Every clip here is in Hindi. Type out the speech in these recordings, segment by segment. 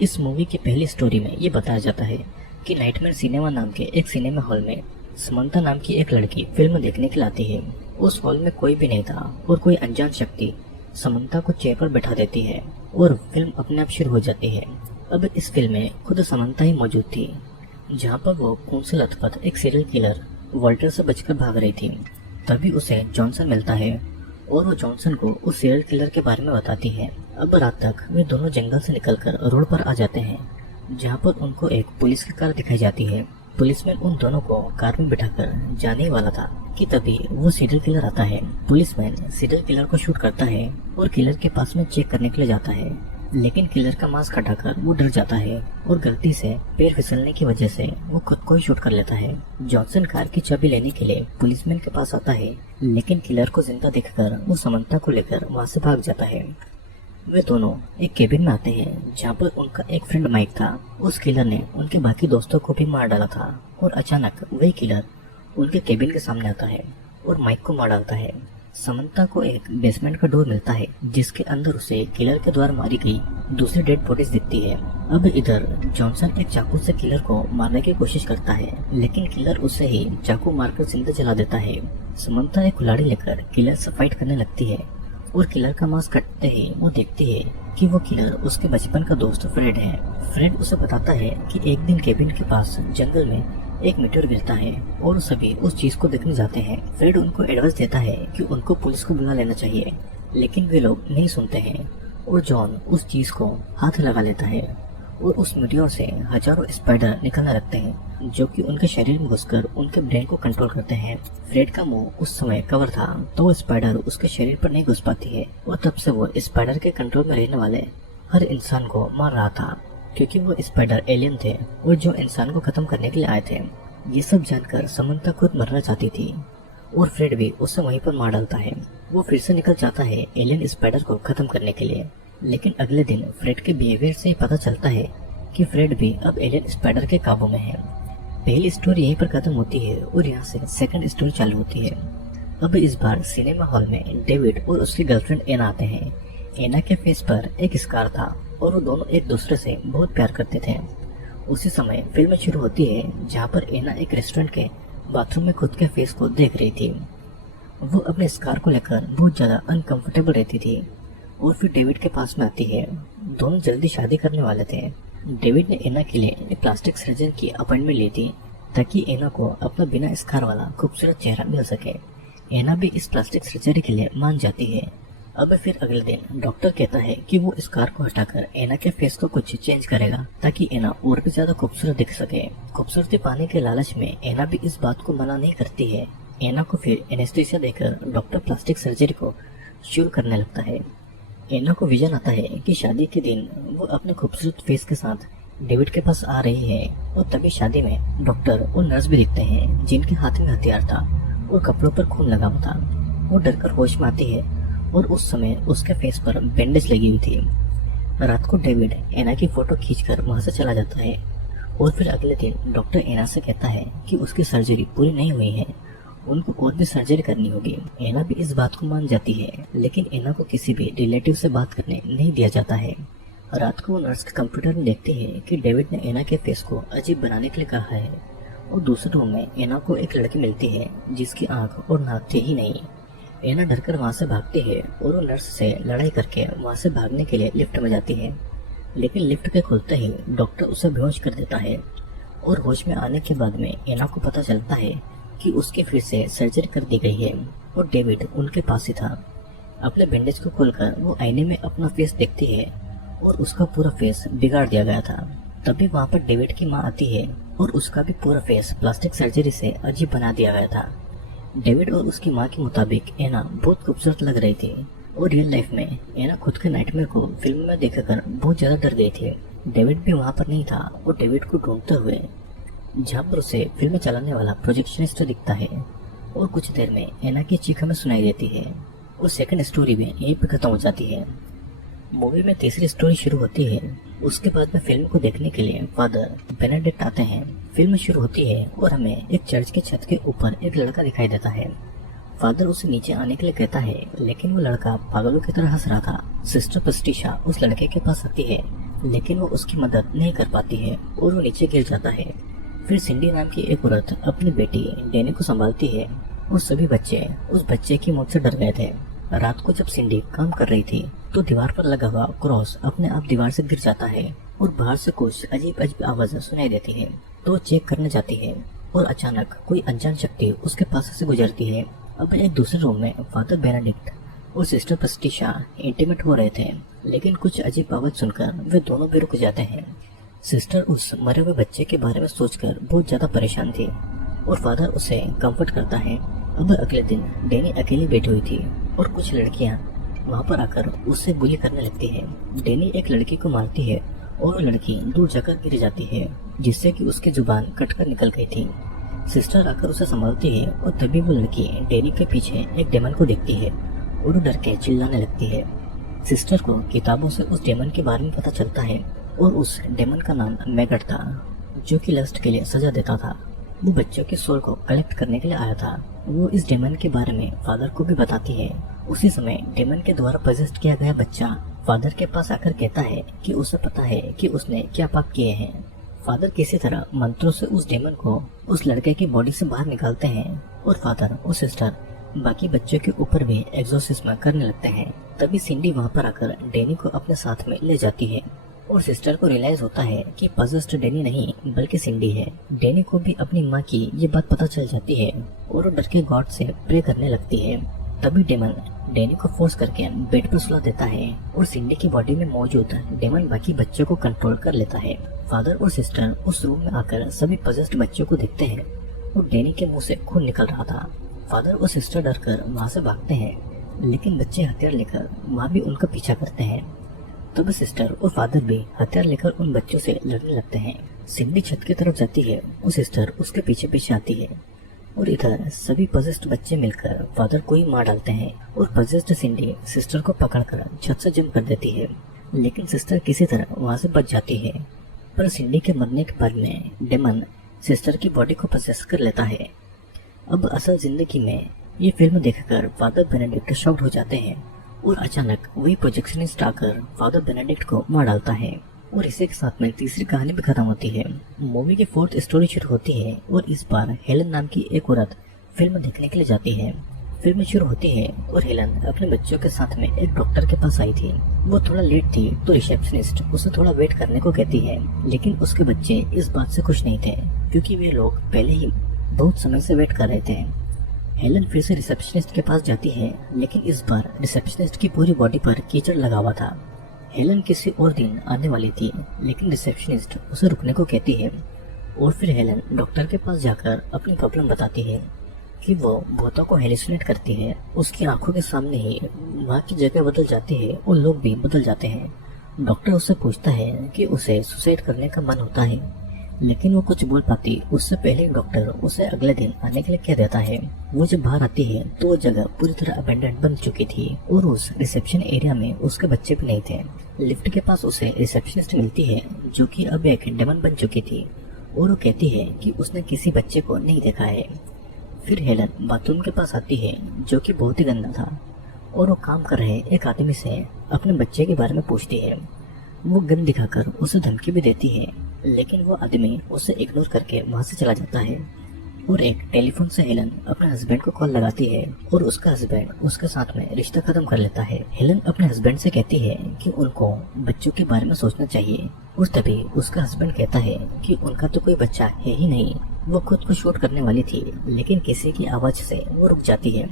इस मूवी की पहली स्टोरी में ये बताया जाता है कि नाइटमेयर सिनेमा नाम के एक सिनेमा हॉल में समंता नाम की एक लड़की फिल्म देखने के लिए आती है। उस हॉल में कोई भी नहीं था और कोई अनजान शक्ति समंता को चेयर पर बैठा देती है और फिल्म अपने आप शुरू हो जाती है। अब इस फिल्म में खुद समंता ही मौजूद थी, जहाँ पर वो खून से लथपथ एक सीरियल किलर वॉल्टर से बचकर भाग रही थी। तभी उसे जॉनसन मिलता है और वो जॉनसन को उस सीरियल किलर के बारे में बताती है। अब रात तक वे दोनों जंगल से निकलकर रोड पर आ जाते हैं, जहाँ पर उनको एक पुलिस की कार दिखाई जाती है। पुलिसमैन उन दोनों को कार में बिठाकर जाने ही वाला था कि तभी वो सीरियल किलर आता है। पुलिसमैन सीरियल किलर को शूट करता है और किलर के पास में चेक करने के लिए जाता है, लेकिन किलर का मास्क हटाकर वो डर जाता है और गलती से पैर फिसलने की वजह से वो खुद को ही शूट कर लेता है। जॉनसन कार की चाबी लेने के लिए पुलिसमैन के पास आता है, लेकिन किलर को जिंदा देखकर वो समंता को लेकर वहाँ से भाग जाता है। वे दोनों एक केबिन में आते हैं, जहाँ पर उनका एक फ्रेंड माइक था। उस किलर ने उनके बाकी दोस्तों को भी मार डाला था और अचानक वही किलर उनके केबिन के सामने आता है और माइक को मार डालता है। समंता को एक बेसमेंट का डोर मिलता है, जिसके अंदर उसे किलर के द्वारा मारी गई दूसरी डेड बॉडीज दिखती है। अब इधर जॉनसन एक चाकू से किलर को मारने की कोशिश करता है, लेकिन किलर उसे ही चाकू मारकर जिंदा जला देता है। समंता एक कुल्हाड़ी लेकर किलर से फाइट करने लगती है और किलर का मास्क कटते ही वो देखती है कि वो किलर उसके बचपन का दोस्त फ्रेड है। फ्रेड उसे बताता है कि एक दिन केबिन के पास जंगल में एक मीटेर गिरता है और सभी उस चीज को देखने जाते हैं। फ्रेड उनको एडवाइस देता है कि उनको पुलिस को बुला लेना चाहिए, लेकिन वे लोग नहीं सुनते हैं और जॉन उस चीज को हाथ लगा लेता है और उस मीटियोर से हजारों स्पाइडर निकलने लगते हैं, जो कि उनके शरीर में घुसकर उनके ब्रेन को कंट्रोल करते हैं। फ्रेड का मुंह उस समय कवर था, तो वो स्पाइडर उसके शरीर पर नहीं घुस पाती है और तब से वो स्पाइडर के कंट्रोल में रहने वाले हर इंसान को मार रहा था, क्योंकि वो स्पाइडर एलियन थे और जो इंसान को खत्म करने के लिए आए थे। ये सब जानकर समंता खुद मरना चाहती थी और फ्रेड भी उसे वहीं पर मार डालता है। वो फिर से निकल जाता है एलियन स्पाइडर को खत्म करने के लिए, लेकिन अगले दिन फ्रेड के बिहेवियर से पता चलता है कि फ्रेड भी अब एलियन स्पाइडर के काबू में है। पहली स्टोरी यहीं पर खत्म होती है और यहाँ से सेकंड स्टोरी चालू होती है। अब इस बार सिनेमा हॉल में डेविड और उसकी गर्लफ्रेंड एना आते हैं। एना के फेस पर एक स्कार था और वो दोनों एक दूसरे से बहुत प्यार करते थे। उसी समय फिल्म शुरू होती है, जहाँ पर एना एक रेस्टोरेंट के बाथरूम में खुद के फेस को देख रही थी। वो अपने स्कार को लेकर बहुत ज्यादा अनकंफर्टेबल रहती थी और फिर डेविड के पास में आती है। दोनों जल्दी शादी करने वाले थे। डेविड ने एना के लिए प्लास्टिक सर्जन की अपॉइंटमेंट ली थी, ताकि एना को अपना बिना स्कार वाला खूबसूरत चेहरा मिल सके। एना भी इस प्लास्टिक सर्जरी के लिए मान जाती है। अब फिर अगले दिन डॉक्टर कहता है कि वो स्कार को हटाकर एना के फेस को कुछ चेंज करेगा, ताकि एना और भी ज्यादा खूबसूरत दिख सके। खूबसूरती पाने के लालच में एना भी इस बात को मना नहीं करती है। एना को फिर एनेस्थीसिया देकर डॉक्टर प्लास्टिक सर्जरी को शुरू करने लगता है। एना को विजन आता है कि शादी के दिन वो अपने खूबसूरत फेस के साथ डेविड के पास आ रही है और तभी शादी में डॉक्टर और नर्स भी दिखते हैं, जिनके हाथ में हथियार था और कपड़ों पर खून लगा हुआ था। वो डरकर होश में आती है और उस समय उसके फेस पर बैंडेज लगी हुई थी। रात को डेविड एना की फोटो खींचकर वहां से चला जाता है और फिर अगले दिन डॉक्टर एना से कहता है कि उसकी सर्जरी पूरी नहीं हुई है, उनको और भी सर्जरी करनी होगी। एना भी इस बात को मान जाती है, लेकिन एना को किसी भी रिलेटिव से बात करने नहीं दिया जाता है। रात को वो नर्स के कंप्यूटर में देखती है कि डेविड ने एना के फेस को अजीब बनाने के लिए कहा है और दूसरे रूम में एना को एक लड़की मिलती है जिसकी आंख और नाक थे ही नहीं। एना डरकर वहाँ से भागती है और वो नर्स से लड़ाई करके वहाँ से भागने के लिए लिफ्ट में जाती है, लेकिन लिफ्ट के खुलते ही डॉक्टर उसे बेहोश कर देता है और होश में आने के बाद में एना को पता चलता है कि उसकी फिर से सर्जरी कर दी गई है और डेविड उनके पास ही था। अपने बैंडेज को खोलकर वो आईने में अपना फेस देखती है और उसका पूरा फेस बिगाड़ दिया गया था। तभी वहाँ पर डेविड की माँ आती है और उसका भी पूरा फेस प्लास्टिक सर्जरी से अजीब बना दिया गया था। डेविड और उसकी माँ के मुताबिक एना बहुत खूबसूरत लग रही थी और रियल लाइफ में एना खुद के नाइटमेयर को फिल्म में देखकर बहुत ज्यादा डर गई थी। डेविड भी वहाँ पर नहीं था और डेविड को ढूंढते हुए जहाँ पर उसे फिल्म चलाने वाला प्रोजेक्शनिस्ट दिखता है और कुछ देर में एना की चीख हमें सुनाई देती है और सेकंड स्टोरी में यहीं पे खत्म हो जाती है। मूवी में तीसरी स्टोरी शुरू होती है। उसके बाद में फिल्म को देखने के लिए फादर बेनेडिक्ट आते हैं। फिल्म शुरू होती है और हमें एक चर्च के छत के ऊपर एक लड़का दिखाई देता है। फादर उसे नीचे आने के लिए कहता है, लेकिन वो लड़का पागलों की तरह हंस रहा था। सिस्टर प्रेस्टिशा उस लड़के के पास आती है लेकिन वो उसकी मदद नहीं कर पाती है और वो नीचे गिर जाता है। फिर सिंडी नाम की एक औरत अपनी बेटी डैनी को संभालती है और सभी बच्चे उस बच्चे की मौत से डर गए थे। रात को जब सिंडी काम कर रही थी तो दीवार पर लगा हुआ क्रॉस अपने आप दीवार से गिर जाता है और बाहर से कुछ अजीब अजीब आवाजें सुनाई देती है। तो चेक करने जाती है और अचानक कोई अनजान शक्ति उसके पास से गुजरती है। अब एक दूसरे रूम में फादर बेनेडिक्ट और सिस्टर पस्टिशा इंटीमेट हो रहे थे, लेकिन कुछ अजीब आवाज सुनकर वे दोनों भी रुक जाते हैं। सिस्टर उस मरे हुए बच्चे के बारे में सोचकर बहुत ज्यादा परेशान थी और फादर उसे कंफर्ट करता है। अब अगले दिन डैनी अकेली बैठी हुई थी और कुछ लड़कियां वहां पर आकर उससे बुली करने लगती है। डैनी एक लड़की को मारती है और वो लड़की दूर जाकर गिर जाती है, जिससे कि उसकी जुबान कटकर निकल गई थी। सिस्टर आकर उसे संभालती है और तभी वो लड़की डैनी के पीछे एक डेमन को देखती है और वो डर के चिल्लाने लगती है। सिस्टर को किताबों से उस डेमन के बारे में पता चलता है और उस डेमन का नाम मैगट था, जो कि लस्ट के लिए सजा देता था। वो बच्चों के सोल को कलेक्ट करने के लिए आया था। वो इस डेमन के बारे में फादर को भी बताती है। उसी समय डेमन के द्वारा पजेस्ट किया गया बच्चा फादर के पास आकर कहता है कि उसे पता है कि उसने क्या पाप किए हैं। फादर किसी तरह मंत्रों से उस डेमन को उस लड़के की बॉडी से बाहर निकालते हैं और फादर और सिस्टर बाकी बच्चों के ऊपर भी एक्सोर्सिज्म करने लगते हैं। तभी सिंडी वहाँ पर आकर डैनी को अपने साथ में ले जाती है और सिस्टर को रियलाइज होता है कि पजेस्ड डैनी नहीं बल्कि सिंडी है। डैनी को भी अपनी माँ की ये बात पता चल जाती है और वो डर के गॉड से प्रे करने लगती है। तभी डेमन डैनी को फोर्स करके बेड पर सुला देता है और सिंडी की बॉडी में मौजूद डेमन बाकी बच्चों को कंट्रोल कर लेता है। फादर और सिस्टर उस रूम में आकर सभी पजेस्ड बच्चों को देखते हैं और डैनी के मुंह से खून निकल रहा था। फादर और सिस्टर डरकर वहाँ से भागते हैं, लेकिन बच्चे हथियार लेकर वहाँ भी उनका पीछा करते हैं। तब सिस्टर और फादर भी हथियार लेकर उन बच्चों से लड़ने लगते हैं। सिंडी छत की तरफ जाती है और सिस्टर उसके पीछे पीछे आती है और इधर सभी पजेस्ड बच्चे मिलकर फादर को ही मार डालते हैं और पजेस्ड सिंडी सिस्टर को पकड़कर छत से जंप कर देती है, लेकिन सिस्टर किसी तरह वहाँ से बच जाती है। पर सिंडी के मरने के बाद में डेमन सिस्टर की बॉडी को पजेस कर लेता है। अब असल जिंदगी में ये फिल्म देखकर फादर बेनेडिक्ट शॉक्ड हो जाते हैं और अचानक वही प्रोजेक्शनिस्ट आकर फादर बेनेडिक्ट को मार डालता है और इसी के साथ में तीसरी कहानी भी खत्म होती है। मूवी की फोर्थ स्टोरी शुरू होती है और इस बार हेलन नाम की एक औरत फिल्म देखने के लिए जाती है। फिल्म शुरू होती है और हेलन अपने बच्चों के साथ में एक डॉक्टर के पास आई थी। वो थोड़ा लेट थी तो रिसेप्शनिस्ट उसे थोड़ा वेट करने को कहती है, लेकिन उसके बच्चे इस बात से खुश नहीं थे क्योंकि वे लोग पहले ही बहुत समय से वेट कर रहे थे। हेलन फिर से रिसेप्शनिस्ट के पास जाती है, लेकिन इस बार रिसेप्शनिस्ट की पूरी बॉडी पर कीचड़ लगा हुआ था। हेलन किसी और दिन आने वाली थी, लेकिन रिसेप्शनिस्ट उसे रुकने को कहती है और फिर हेलन डॉक्टर के पास जाकर अपनी प्रॉब्लम बताती है कि वो भूतों को हेलिसिनेट करती है। उसकी आंखों के सामने ही वहाँ की जगह बदल जाती है और लोग भी बदल जाते हैं। डॉक्टर उससे पूछता है कि उसे सुसाइड करने का मन होता है, लेकिन वो कुछ बोल पाती उससे पहले डॉक्टर उसे अगले दिन आने के लिए कह देता है। वो जब बाहर आती है तो वो जगह पूरी तरह अबेंडेंड बन चुकी थी और उस रिसेप्शन एरिया में उसके बच्चे भी नहीं थे। लिफ्ट के पास उसे रिसेप्शनिस्ट मिलती है जो कि अब एक डेमन बन चुकी थी और वो कहती है कि उसने किसी बच्चे को नहीं देखा है। फिर हेलन बाथरूम के पास आती है जो कि बहुत ही गंदा था और वो काम कर रहे एक आदमी से अपने बच्चे के बारे में पूछती है। वो गन दिखाकर उसे धमकी भी देती है, लेकिन वो आदमी उसे इग्नोर करके वहाँ से चला जाता है और एक टेलीफोन से हेलन अपने हस्बैंड को कॉल लगाती है और उसका हस्बैंड उसके साथ में रिश्ता खत्म कर लेता है। हेलन अपने हस्बैंड से कहती है कि उनको बच्चों के बारे में सोचना चाहिए और तभी उसका हस्बैंड कहता है कि उनका तो कोई बच्चा है ही नहीं। वो खुद को शूट करने वाली थी, लेकिन किसी की आवाज से वो रुक जाती है।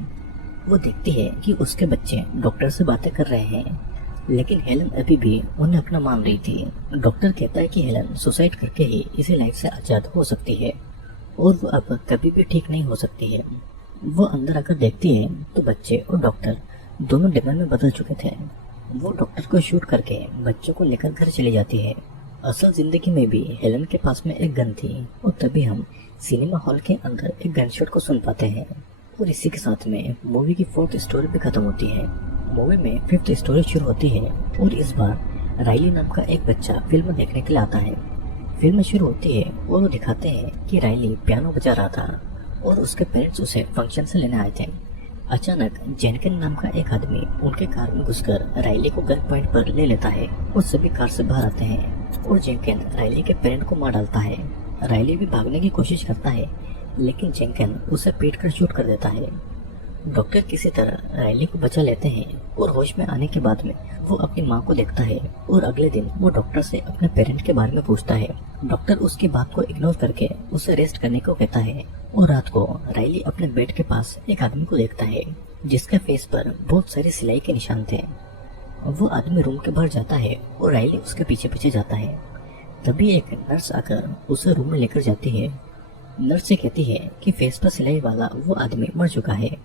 वो देखती है कि उसके बच्चे डॉक्टर से बातें कर रहे हैं, लेकिन हेलन अभी भी उन्हें अपना मान रही थी। डॉक्टर कहता है कि हेलन सुसाइड करके ही इसी लाइफ से आजाद हो सकती है और वो अब कभी भी ठीक नहीं हो सकती है। वो अंदर आकर देखती है तो बच्चे और डॉक्टर दोनों डेमन में बदल चुके थे। वो डॉक्टर को शूट करके बच्चों को लेकर घर चली जाती है। असल जिंदगी में भी हेलन के पास में एक गन थी और तभी हम सिनेमा हॉल के अंदर एक गन शॉट को सुन पाते हैं और इसी के साथ में मूवी की फोर्थ स्टोरी भी खत्म होती है। मूवी में फिफ्थ स्टोरी शुरू होती है और इस बार राइली नाम का एक बच्चा फिल्म देखने के लिए आता है। फिल्म शुरू होती है और वो दिखाते हैं कि राइली पियानो बजा रहा था और उसके पेरेंट्स उसे फंक्शन से लेने आए थे। अचानक जेनकिन नाम का एक आदमी उनके कार में घुसकर राइली को गन पॉइंट पर ले लेता है और सभी कार से बाहर आते हैं और जेनकिन राइली के पेरेंट को मार डालता है। राइली भी भागने की कोशिश करता है लेकिन जेनकिन उसे पीट कर शूट कर देता है। डॉक्टर किसी तरह राइली को बचा लेते हैं और होश में आने के बाद में वो अपनी माँ को देखता है और अगले दिन वो डॉक्टर से अपने पेरेंट के बारे में पूछता है। डॉक्टर उसकी बात को इग्नोर करके उसे रेस्ट करने को कहता है और रात को राइली अपने बेड के पास एक आदमी को देखता है जिसके फेस पर बहुत सारी सिलाई के निशान थे। वो आदमी रूम के बाहर जाता है और राइली उसके पीछे पीछे जाता है। तभी एक नर्स आकर उसे रूम में लेकर जाती है। नर्स से कहती है कि फेस पर सिलाई वाला वो आदमी मर चुका है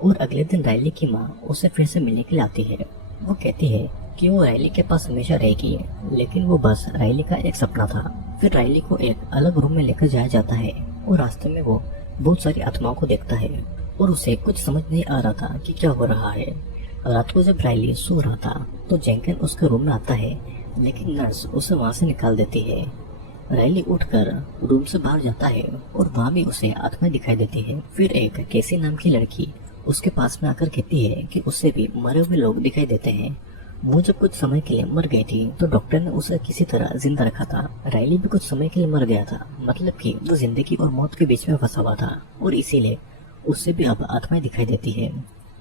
और अगले दिन राइली की माँ उसे फिर से मिलने के लिए आती है। वो कहती है कि वो राइली के पास हमेशा रहेगी लेकिन वो बस राइली का एक सपना था। फिर राइली को एक अलग रूम में लेकर जाया जाता है और रास्ते में वो बहुत सारी आत्माओं को देखता है और उसे कुछ समझ नहीं आ रहा था कि क्या हो रहा है। रात को जब राइली सो रहा था तो जेनकिन उसके रूम में आता है लेकिन नर्स उसे वहाँ से निकाल देती है। राइली उठकर रूम से बाहर जाता है और वहाँ भी उसे आत्मा दिखाई देती है। फिर एक केसी नाम की लड़की उसके पास में आकर कहती है कि उससे भी मरे हुए लोग दिखाई देते हैं। वो जब कुछ समय के लिए मर गई थी तो डॉक्टर ने उसे किसी तरह जिंदा रखा था। राइली भी कुछ समय के लिए मर गया था, मतलब कि वो जिंदगी और मौत के बीच में फंसा हुआ था और इसीलिए उससे भी अब आत्माएं दिखाई देती है।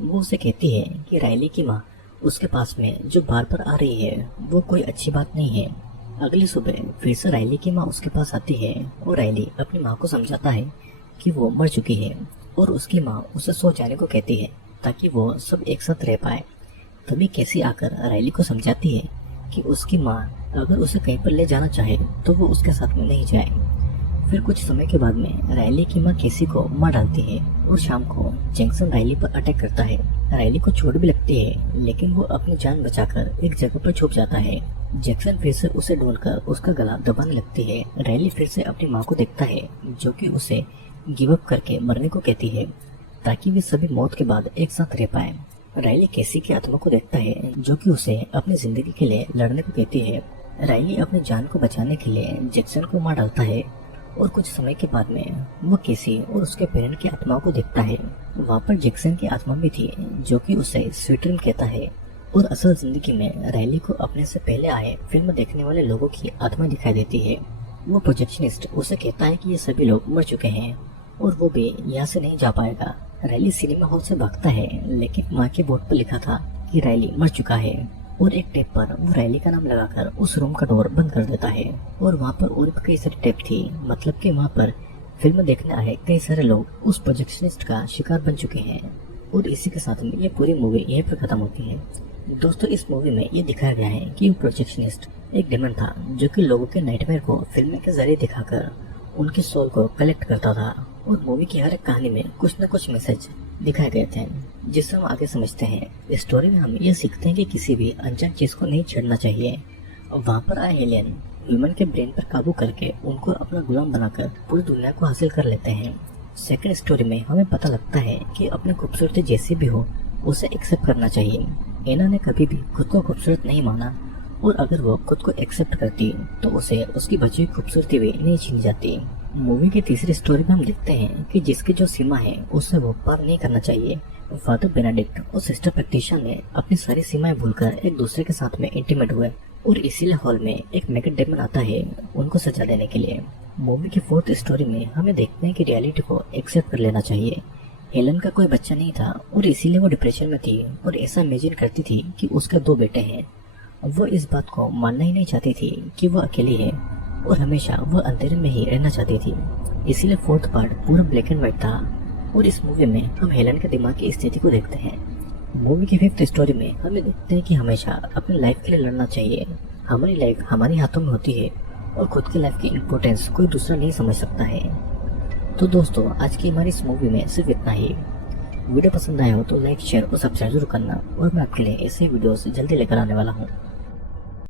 वो उसे कहती है कि राइली की माँ उसके पास में जो बार बार आ रही है वो कोई अच्छी बात नहीं है। अगली सुबह फिर से राइली की माँ उसके पास आती है और राइली अपनी माँ को समझाता है कि वो मर चुकी है और उसकी माँ उसे सो जाने को कहती है ताकि वो सब एक साथ रह पाए। तभी कैसी आकर राइली को समझाती है कि उसकी माँ अगर उसे कहीं पर ले जाना चाहे तो वो उसके साथ में नहीं जाए। फिर कुछ समय के बाद में राइली की माँ कैसी को मार डालती है और शाम को जैक्सन राइली पर अटैक करता है। राइली को चोट भी लगती है लेकिन वो अपनी जान बचाकर एक जगह पर छुप जाता है। जैक्सन फिर से उसे ढूंढकर उसका गला दबाने लगती है। राइली फिर से अपनी माँ को देखता है जो कि उसे गिव अप करके मरने को कहती है ताकि वे सभी मौत के बाद एक साथ रह पाए। राइली कैसी की आत्मा को देखता है जो कि उसे अपनी जिंदगी के लिए लड़ने को कहती है। राइली अपनी जान को बचाने के लिए जैक्सन को मार डालता है और कुछ समय के बाद में वो कैसी और उसके पेरेंट की आत्माओं को देखता है। वहाँ पर जैक्सन की आत्मा भी थी जो कि उसे स्वीट ड्रीम कहता है और असल जिंदगी में राइली को अपने से पहले आए फिल्म देखने वाले लोगों की आत्मा दिखाई देती है। वो प्रोजेक्शनिस्ट उसे कहता है कि ये सभी लोग मर चुके हैं और वो भी यहाँ से नहीं जा पाएगा। राइली सिनेमा हॉल से भागता है लेकिन माँ के बोर्ड पर लिखा था कि राइली मर चुका है और एक टेप पर वो राइली का नाम लगाकर उस रूम का डोर बंद कर देता है। और वहाँ पर और भी कई सारी टेप थी, मतलब कि वहाँ पर फिल्म देखने आए कई सारे लोग उस प्रोजेक्शनिस्ट का शिकार बन चुके हैं। और इसी के साथ में ये पूरी मूवी यहीं पर खत्म होती है। दोस्तों इस मूवी में ये दिखाया गया है कि वो प्रोजेक्शनिस्ट एक डेमन था जो कि लोगों के नाइटमेयर को फिल्म के जरिए दिखाकर उनकी सोल को कलेक्ट करता था। और मूवी की हर एक कहानी में कुछ न कुछ मैसेज दिखाए गए थे जिससे हम आगे समझते हैं। इस स्टोरी में हम ये सीखते हैं कि किसी भी अनजान चीज को नहीं छेड़ना चाहिए। वहाँ पर आए एलियन ह्यूमन के ब्रेन पर काबू करके उनको अपना गुलाम बनाकर पूरी दुनिया को हासिल कर लेते हैं। सेकंड स्टोरी में हमें पता लगता है कि अपनी खूबसूरती जैसी भी हो उसे एक्सेप्ट करना चाहिए। एना ने कभी भी खुद को खूबसूरत नहीं माना और अगर वो खुद को एक्सेप्ट करती तो उसे उसकी बची हुई खूबसूरती भी नहीं छीनी जाती। मूवी की तीसरी स्टोरी में हम देखते हैं कि जिसकी जो सीमा है उससे वो पार नहीं करना चाहिए। फादर बेनेडिक्ट और सिस्टर पैट्रिशिया ने अपनी सारी सीमाएं भूलकर एक दूसरे के साथ में इंटीमेट हुए और इसीलिए हॉल में एक मेगन डेमन आता है उनको सजा देने के लिए। मूवी की फोर्थ स्टोरी में हमें देखते हैं कि रियलिटी को एक्सेप्ट कर लेना चाहिए। हेलन का कोई बच्चा नहीं था और इसीलिए वो डिप्रेशन में थी और ऐसा इमेजिन करती थी कि उसके 2 बेटे हैं। वो इस बात को मानना ही नहीं चाहती थी कि वो अकेली है और हमेशा वो अंधेरे में ही रहना चाहती थी। इसीलिए फोर्थ पार्ट पूरा ब्लैक एंड व्हाइट था और इस मूवी में हम हेलन के दिमाग की स्थिति को देखते हैं। मूवी की फिफ्थ स्टोरी में हमें देखते हैं कि हमेशा अपनी लाइफ के लिए लड़ना चाहिए। हमारी लाइफ हमारे हाथों में होती है और खुद की लाइफ की इम्पोर्टेंस कोई दूसरा नहीं समझ सकता है। तो दोस्तों आज की हमारी इस मूवी में सिर्फ इतना ही। वीडियो पसंद आया हो तो लाइक शेयर और सब्सक्राइब जरूर करना और मैं आपके लिए ऐसे वीडियोस जल्दी लेकर आने वाला हूँ।